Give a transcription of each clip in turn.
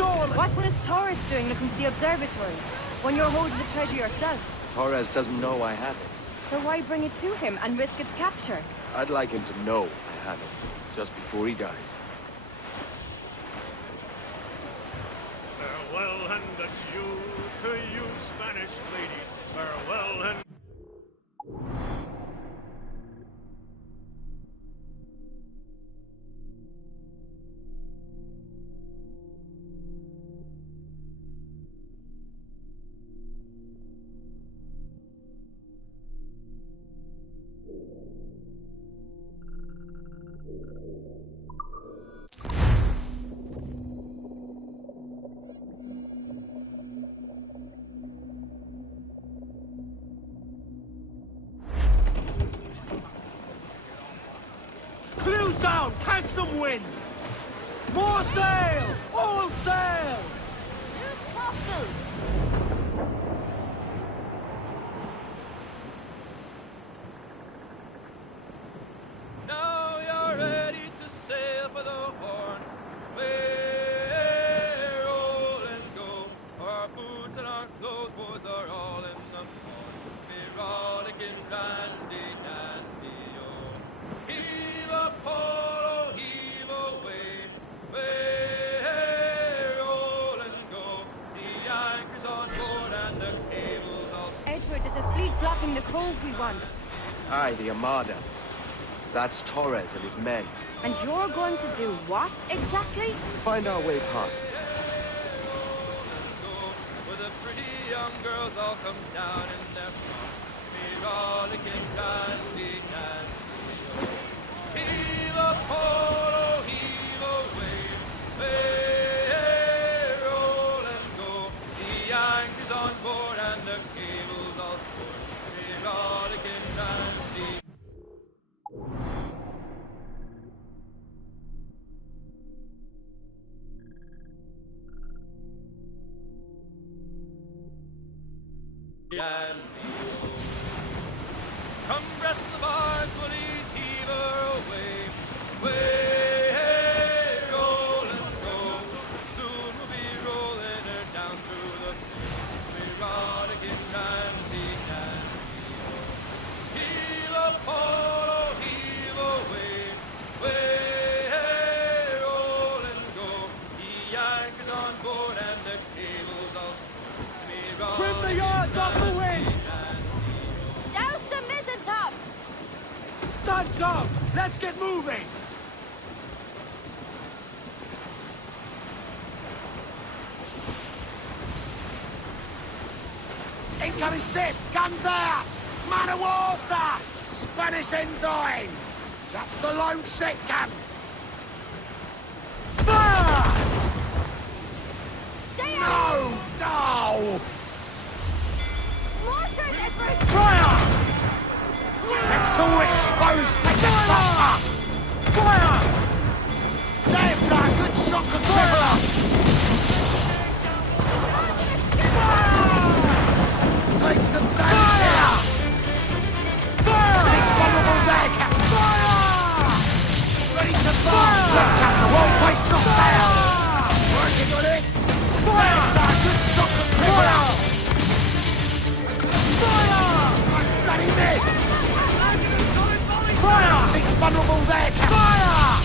all! What's this Torres doing looking for the Observatory? When you're holding the treasure yourself? Torres doesn't know I have it. So why bring it to him and risk its capture? I'd like him to know I have it, just before he dies. Farewell and adieu to you, Spanish ladies. Farewell and... Clews down! Catch some wind! More sail! All sail! Loose topsails! Now you're ready to sail for the Horn. We're roll and go. Our boots and our clothes, boys, are all in the morn. We're rollicking randy dandy, oh. Heave a pole, heave away. We're roll and go. The anchor's on board and the cable's all... Edward, there's a fleet blocking the cove we want. Aye, the Armada. That's Torres and his men. And you're going to do what, exactly? Find our way past. Where the pretty young girls all come down in their front. Be rollicking dandy dandy. Heave a pole, heave away. Way roll and go. The anchor's on board and the cable's all stored. Be rollicking dandy. And come rest the barge, bullies, heave her away. Way, roll and go. Soon we'll be rolling her down through the plain. We're rollicking dandy, dandy. Heave a pole, heave away. Way, roll and go. The anchor's on board and the cable's all stored. Trim the yards off the wind! Douse the mizzen tops! Studs out! Let's get moving! Incoming ship! Guns out! Man of war, sir! Spanish ensigns! Just the lone ship, Captain! Fire! Stay out! No! No! Mortars, Edward! Fire! Let's all expose! Take a shot, sir! Fire! There, sir! Good shot, controller! Take some damage here! Fire! He's vulnerable there, Captain! Fire! Ready to fire! Look, Captain, one place not there! Working on it! There, sir! Good shot, controller! Nice bloody miss! Fire! He's vulnerable there, Captain! Fire!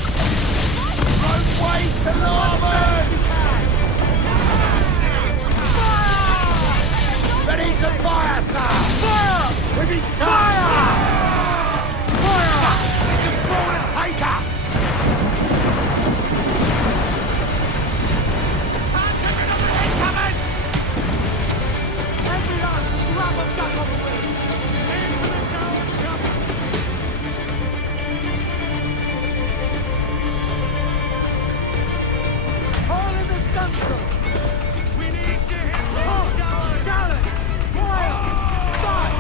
Roadway to larboard! Ready to fire, sir! Fire! With each Fire! Fire! We can board and take her! Everyone, grab a duck on the wing! Into the tower, come! All in the stunsail! We need to hit the tower! Gallant! Fire! Start!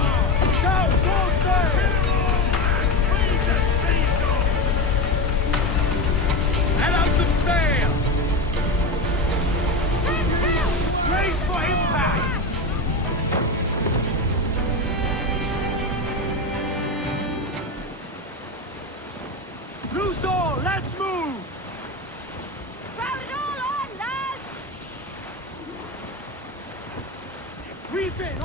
Go! All sail! Head out some sail! Race for impact! Loose all! Let's move! Crowd it all on, lads! Everything!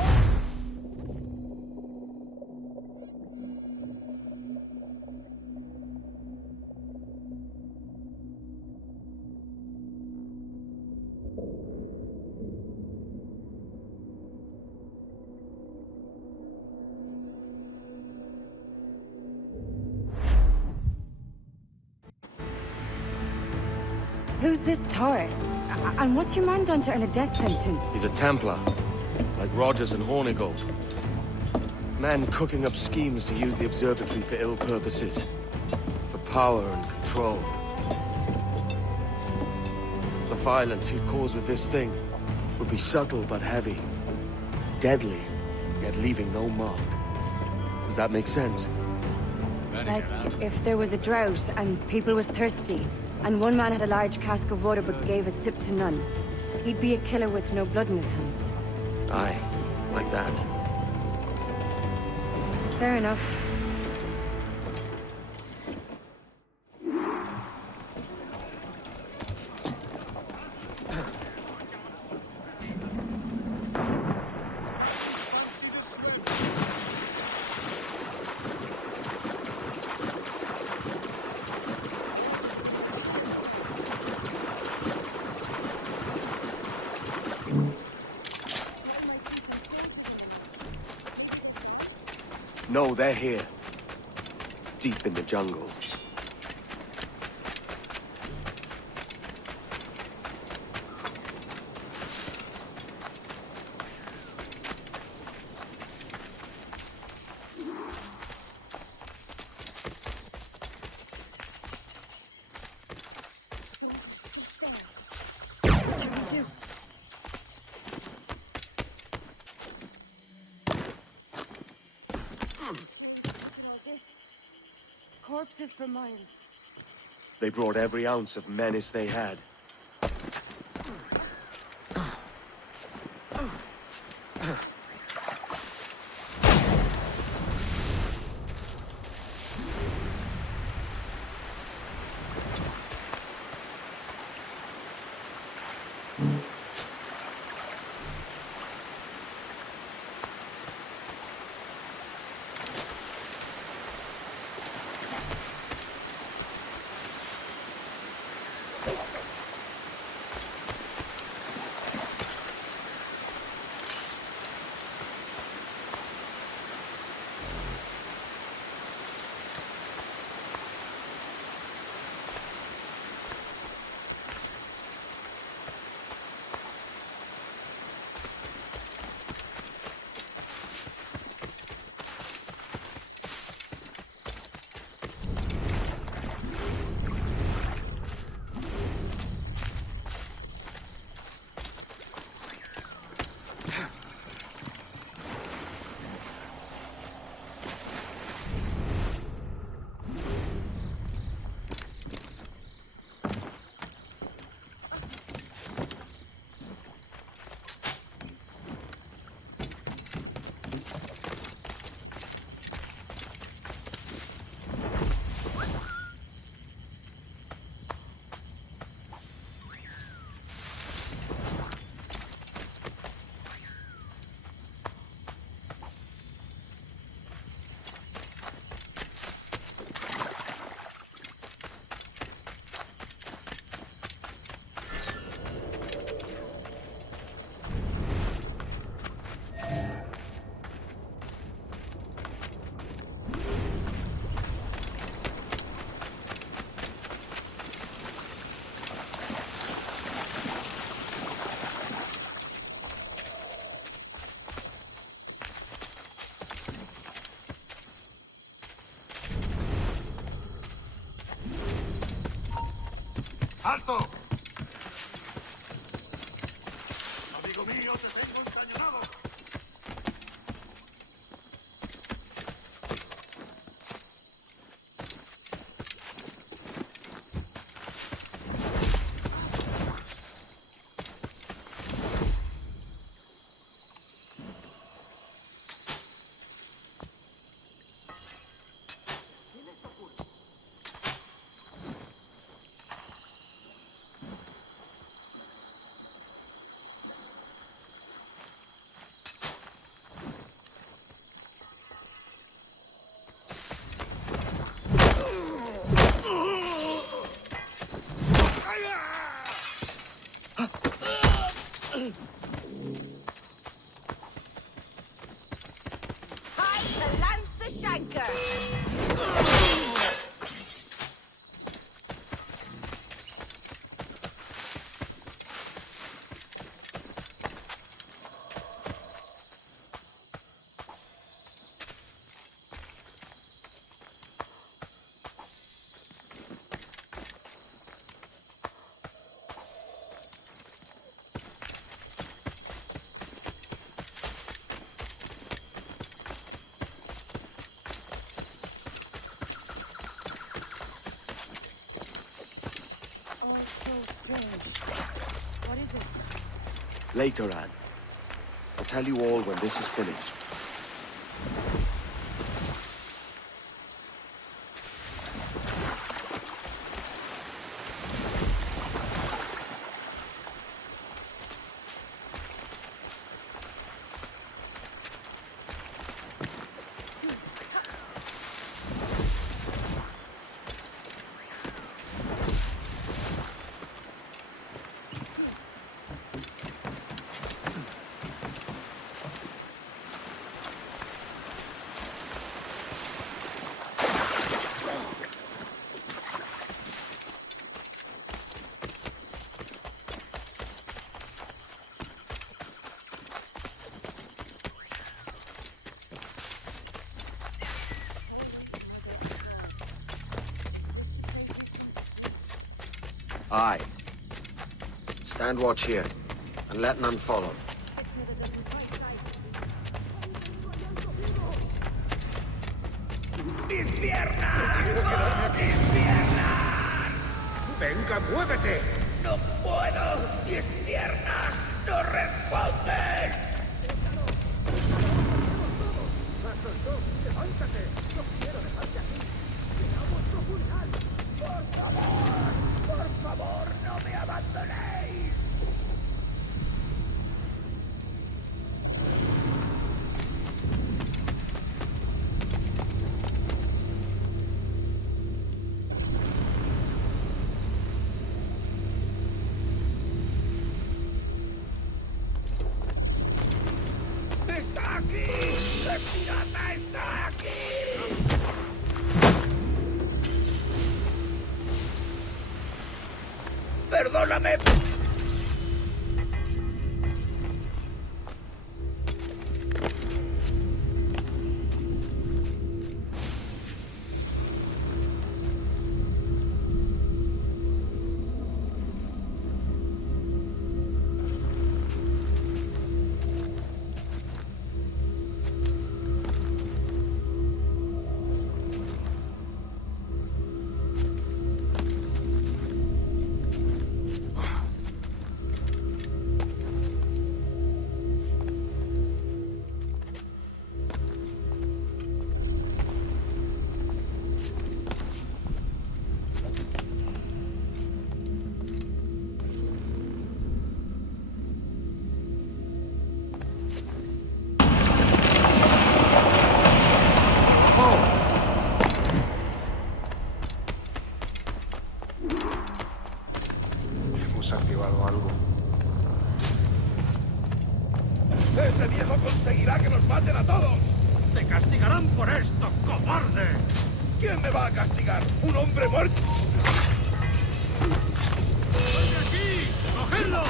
Who's this Torres? And what's your man done to earn a death sentence? He's a Templar, like Rogers and Hornigold. Man cooking up schemes to use the Observatory for ill purposes. For power and control. The violence he'd cause with this thing would be subtle but heavy. Deadly, yet leaving no mark. Does that make sense? Like, if there was a drought and people was thirsty, and one man had a large cask of water but gave a sip to none, he'd be a killer with no blood in his hands. Aye, like that. Fair enough. No, they're here. Deep in the jungle. What should we do? Corpses for miles. They brought every ounce of menace they had. ¡Alto! Amigo mío, te tengo encañonado. Later, Anne. I'll tell you all when this is finished. Aye. Stand watch here, and let none follow. ¡Mis piernas! ¡Oh, mis piernas! ¡Venga, muévete! ¡No puedo! ¡Mis piernas no responden! ¡Levántate! ¡No quiero dejarte aquí! ¡Veamos tu funeral! ¡Por favor, no me abandonéis! ¡Está aquí! ¡El pirata está aquí! ¡Perdóname! Hemos activado algo. ¡Ese viejo conseguirá que nos maten a todos! ¡Te castigarán por esto, cobarde! ¿Quién me va a castigar? ¿Un hombre muerto? ¡Vuelve aquí! ¡Cogedlo!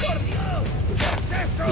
¡Por Dios! ¿Qué es eso?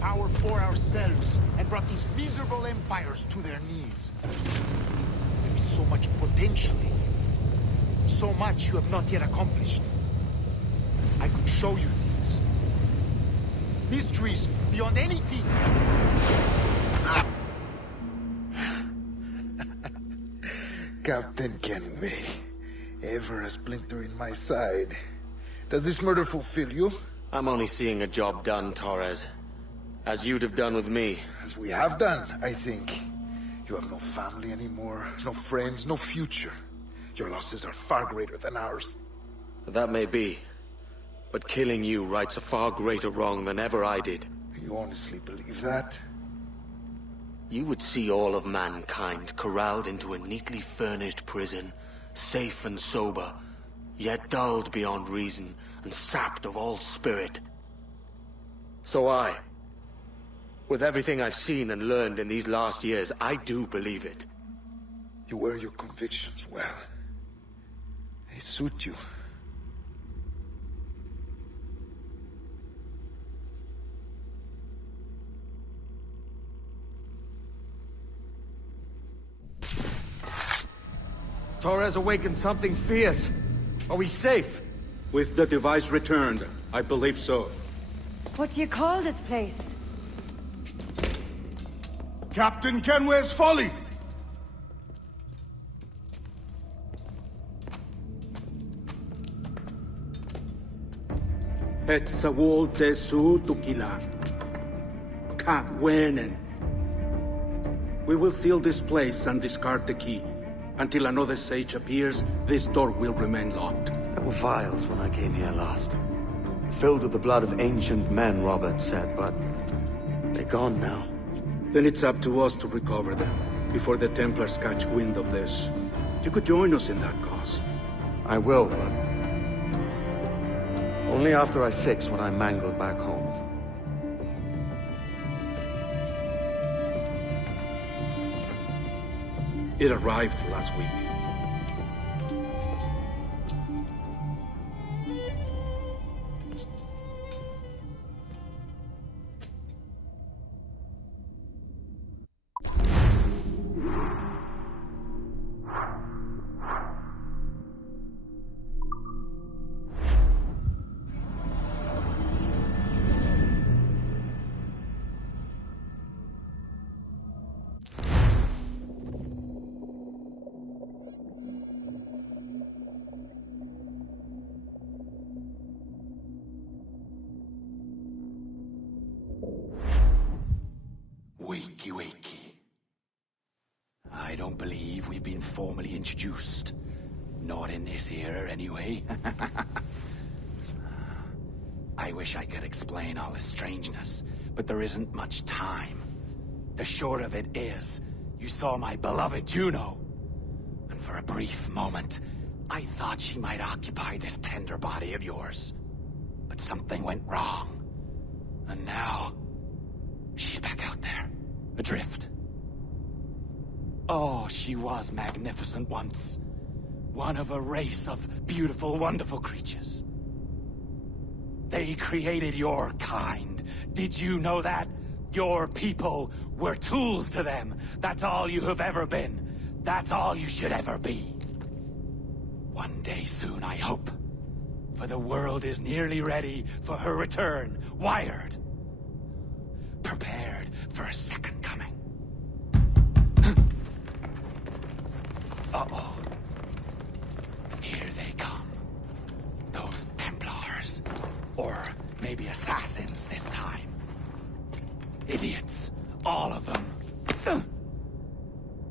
Power for ourselves and brought these miserable empires to their knees. There is so much potential in you. So much you have not yet accomplished. I could show you things. Mysteries beyond anything. Captain Kenway, ever a splinter in my side. Does this murder fulfill you? I'm only seeing a job done, Torres. As you'd have done with me. As we have done, I think. You have no family anymore, no friends, no future. Your losses are far greater than ours. That may be. But killing you rights a far greater wrong than ever I did. You honestly believe that? You would see all of mankind corralled into a neatly furnished prison, safe and sober, yet dulled beyond reason and sapped of all spirit. So with everything I've seen and learned in these last years, I do believe it. You wear your convictions well. They suit you. Torres awakened something fierce. Are we safe? With the device returned, I believe so. What do you call this place? Captain Kenway's Folly! Etsawol te su tukila. Ka wenen. We will seal this place and discard the key. Until another sage appears, this door will remain locked. There were vials when I came here last. Filled with the blood of ancient men, Robert said, but they're gone now. Then it's up to us to recover them, before the Templars catch wind of this. You could join us in that cause. I will, but only after I fix what I mangled back home. It arrived last week. Wakey, wakey. I don't believe we've been formally introduced. Not in this era, anyway. I wish I could explain all the strangeness, but there isn't much time. The short of it is, you saw my beloved Juno. And for a brief moment, I thought she might occupy this tender body of yours. But something went wrong. And now, she's back out there, adrift. Oh, she was magnificent once. One of a race of beautiful, wonderful creatures. They created your kind. Did you know that? Your people were tools to them. That's all you have ever been. That's all you should ever be. One day soon, I hope. For the world is nearly ready for her return. Wired. Prepared for a second coming. Uh-oh. Here they come. Those Templars. Or maybe assassins this time. Idiots. All of them.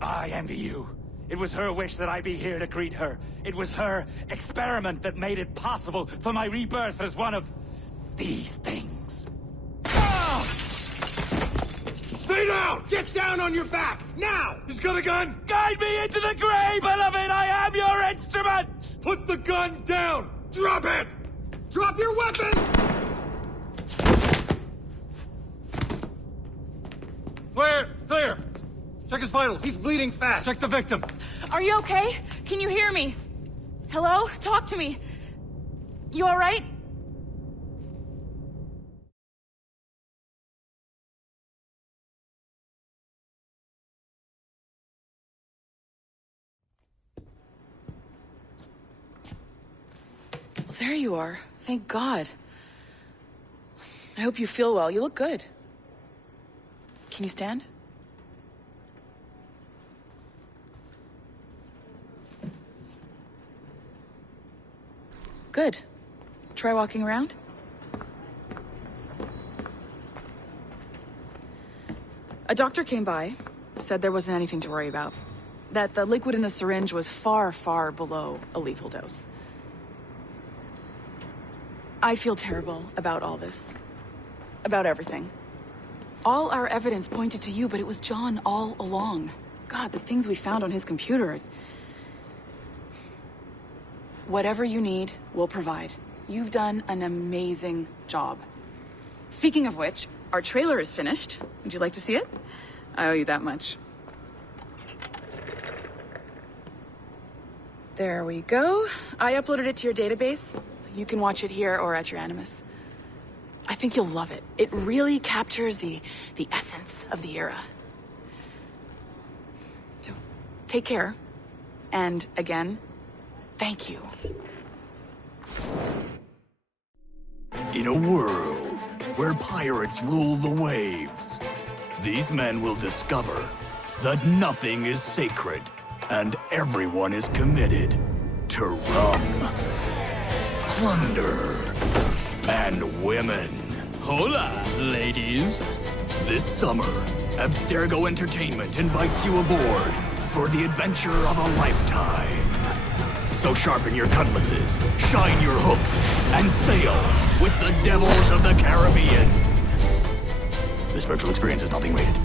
I envy you. It was her wish that I be here to greet her. It was her experiment that made it possible for my rebirth as one of these things. Ah! Stay down! Get down on your back! Now! He's got a gun! Guide me into the grave, beloved! I am your instrument! Put the gun down! Drop it! Drop your weapon! Clear! Clear! Check his vitals. He's bleeding fast. Check the victim. Are you okay? Can you hear me? Hello? Talk to me. You alright? Well, there you are. Thank God. I hope you feel well. You look good. Can you stand? Good. Try walking around. A doctor came by, said there wasn't anything to worry about. That the liquid in the syringe was far, far below a lethal dose. I feel terrible about all this. About everything. All our evidence pointed to you, but it was John all along. God, the things we found on his computer. Whatever you need, we'll provide. You've done an amazing job. Speaking of which, our trailer is finished. Would you like to see it? I owe you that much. There we go. I uploaded it to your database. You can watch it here or at your Animus. I think you'll love it. It really captures the essence of the era. So, take care. And again, thank you. In a world where pirates rule the waves, these men will discover that nothing is sacred and everyone is committed to rum, plunder, and women. Hola, ladies. This summer, Abstergo Entertainment invites you aboard for the adventure of a lifetime. So sharpen your cutlasses, shine your hooks, and sail with the devils of the Caribbean. This virtual experience is not being rated.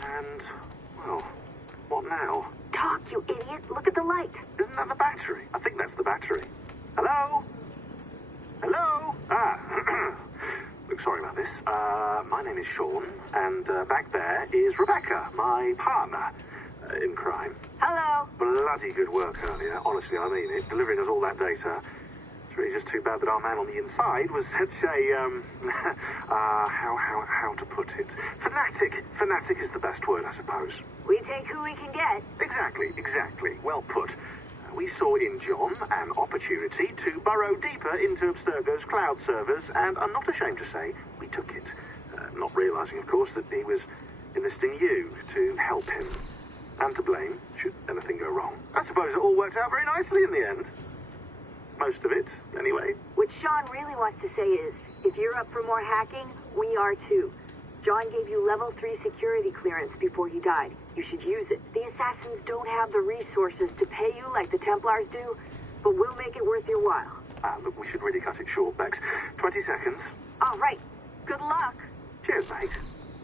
And, well, what now? Talk, you idiot! Look at the light! Isn't that the battery? I think that's the battery. Hello? Hello? Look, sorry about this. My name is Sean, and back there is Rebecca, my partner in crime. Hello. Bloody good work earlier, honestly, I mean it, delivering us all that data. It's really just too bad that our man on the inside was such a, how to put it? Fanatic. Fanatic is the best word, I suppose. We take who we can get. Exactly. Well put. We saw in John an opportunity to burrow deeper into Abstergo's cloud servers, and I'm not ashamed to say we took it. Not realizing, of course, that he was enlisting you to help him. And to blame, should anything go wrong. I suppose it all worked out very nicely in the end. Most of it, anyway. What Sean really wants to say is, if you're up for more hacking, we are too. John gave you level 3 security clearance before he died. You should use it. The assassins don't have the resources to pay you like the Templars do, but we'll make it worth your while. Look, we should really cut it short, Bex. 20 seconds. All right. Good luck. Cheers, mate.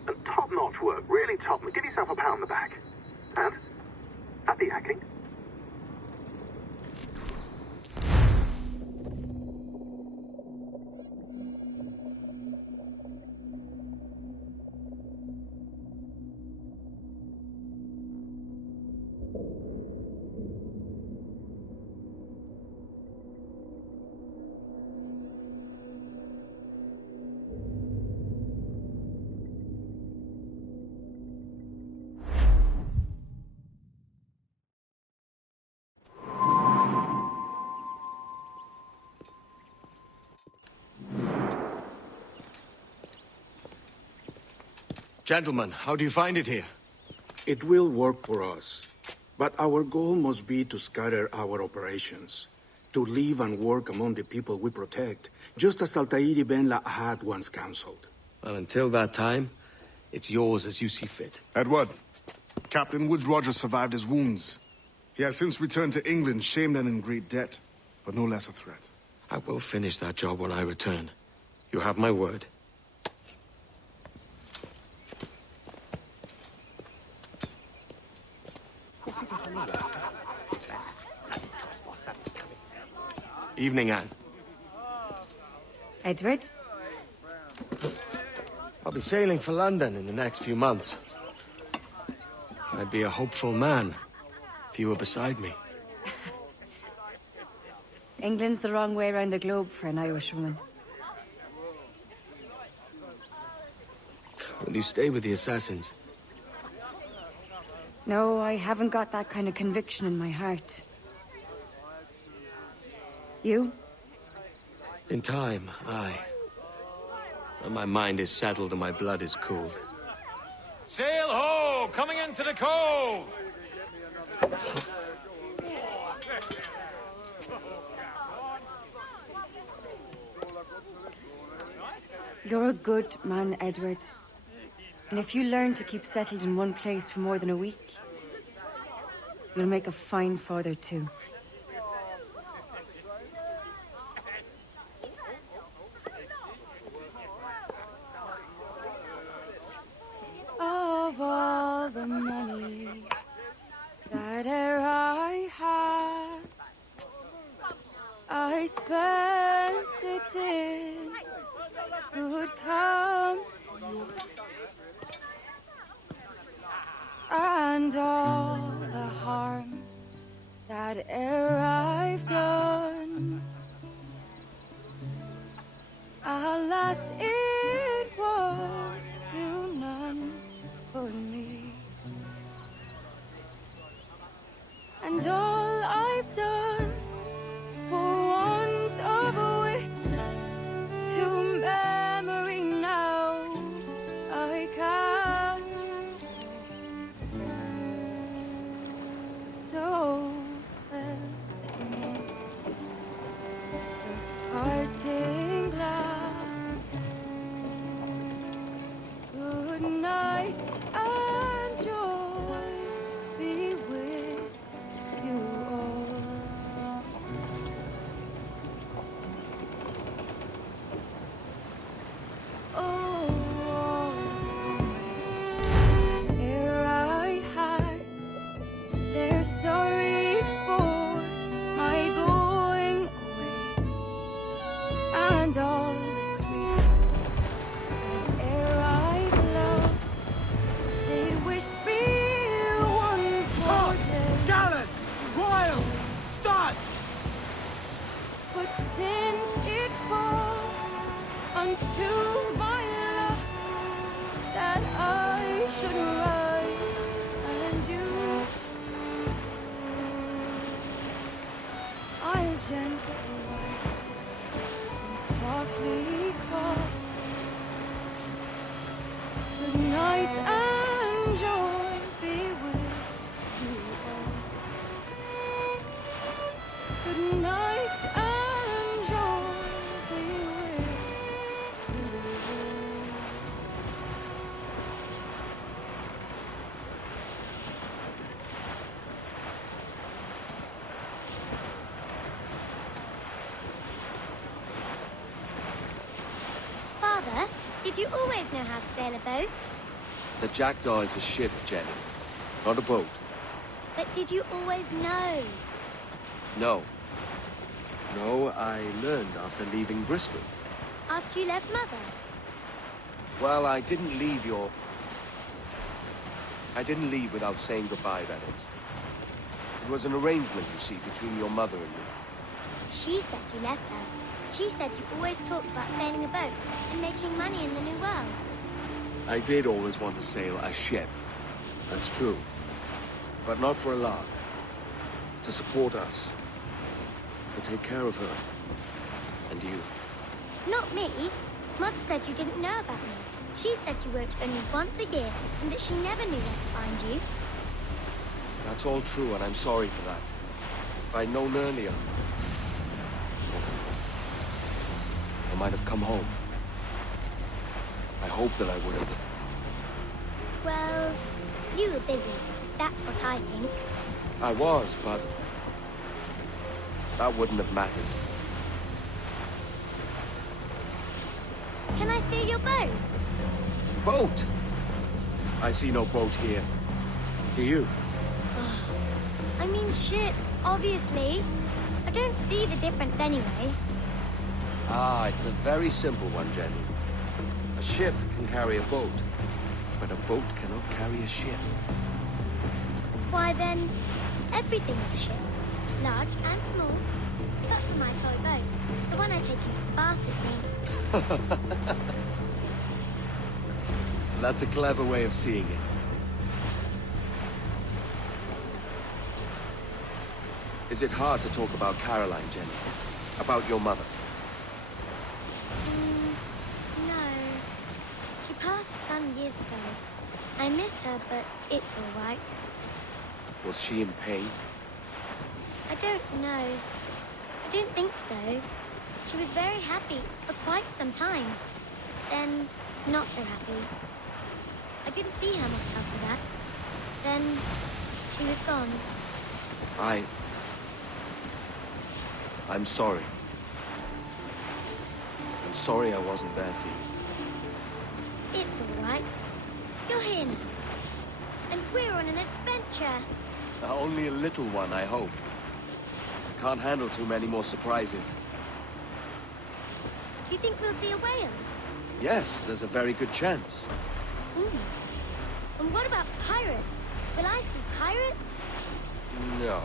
And top-notch work. Really top. Give yourself a pat on the back. And happy hacking. Gentlemen, how do you find it here? It will work for us. But our goal must be to scatter our operations. to live and work among the people we protect, just as Altair Ben had once counseled. Well, until that time, it's yours as you see fit. Edward, Captain Woods Rogers survived his wounds. He has since returned to England, shamed and in great debt, but no less a threat. I will finish that job when I return. You have my word. Evening, Anne. Edward? I'll be sailing for London in the next few months. I'd be a hopeful man if you were beside me. England's the wrong way around the globe for an Irish woman. Will you stay with the assassins? No, I haven't got that kind of conviction in my heart. You? In time, aye. When my mind is settled and my blood is cooled. Sail ho! Coming into the cove! You're a good man, Edward. And if you learn to keep settled in one place for more than a week, you'll make a fine father too. Of all the money that e'er I had, I spent it in good company, and all the harm that e'er I've done, alas, it was to none but me. And all I've done for want of wit to memory now I can't. So felt me the parting glass. Good night and joy be with you all. Oh, ere I had, they're sorry for my going away, and all the sweethearts that ere I've loved, they'd wish me one more day. Gallants! Royals! Studs! But since it falls unto my lot that I should rise and you should, I'll gently rise and softly call. Good night and joy be with you all. Good night and joy be with you all. Father, did you always know how to sail a boat? The Jackdaw is a ship, Jenny. Not a boat. But did you always know? No. No, I learned after leaving Bristol. After you left Mother? Well, I didn't leave without saying goodbye, that is. It was an arrangement, you see, between your mother and me. She said you left her. She said you always talked about sailing a boat and making money in the New World. I did always want to sail a ship. That's true. But not for a lark. To support us. To take care of her. And you. Not me. Mother said you didn't know about me. She said you wrote only once a year and that she never knew where to find you. That's all true, and I'm sorry for that. If I'd known earlier, I might have come home. I hope that I would have. Well, you were busy. That's what I think. I was, but that wouldn't have mattered. Can I steal your boat? Boat? I see no boat here. Do you? I mean ship, obviously. I don't see the difference anyway. Ah, it's a very simple one, Jenny. A ship can carry a boat, but a boat cannot carry a ship. Why then, everything is a ship. Large and small. But for my toy boat, the one I take into the bath with me. That's a clever way of seeing it. Is it hard to talk about Caroline, Jenny? About your mother? No. She passed some years ago. I miss her, but it's all right. Was she in pain? I don't know. I don't think so. She was very happy for quite some time. Then, not so happy. I didn't see her much after that. Then, she was gone. I'm sorry. I'm sorry I wasn't there for you. It's all right. You're here now. And we're on an adventure. Only a little one, I hope. I can't handle too many more surprises. Do you think we'll see a whale? Yes, there's a very good chance. And what about pirates? Will I see pirates? No.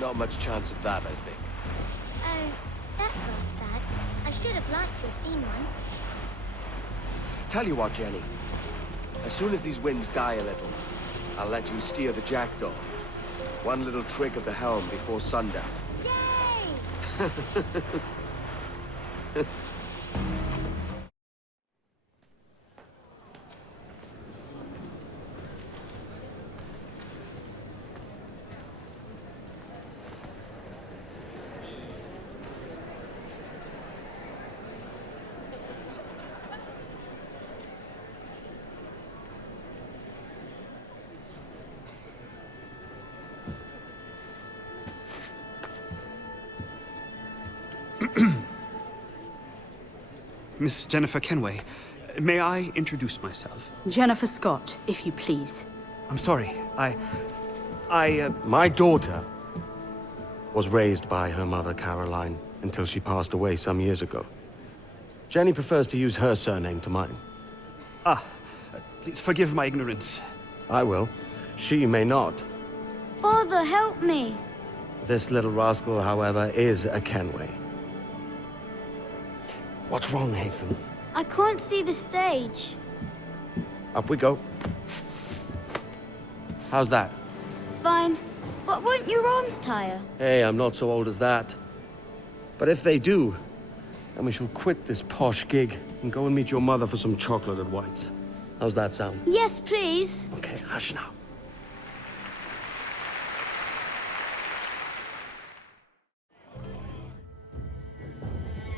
Not much chance of that, I think. Oh, that's rather sad. I should have liked to have seen one. Tell you what, Jenny. As soon as these winds die a little, I'll let you steer the jackdaw. One little trick of the helm before sundown. Yay! Miss Jennifer Kenway, may I introduce myself? Jennifer Scott, if you please. I'm sorry, My daughter was raised by her mother, Caroline, until she passed away some years ago. Jenny prefers to use her surname to mine. Please forgive my ignorance. I will. She may not. Father, help me! This little rascal, however, is a Kenway. What's wrong, Hafen? I can't see the stage. Up we go. How's that? Fine. But won't your arms tire? Hey, I'm not so old as that. But if they do, then we shall quit this posh gig and go and meet your mother for some chocolate at White's. How's that sound? Yes, please. Okay, hush now.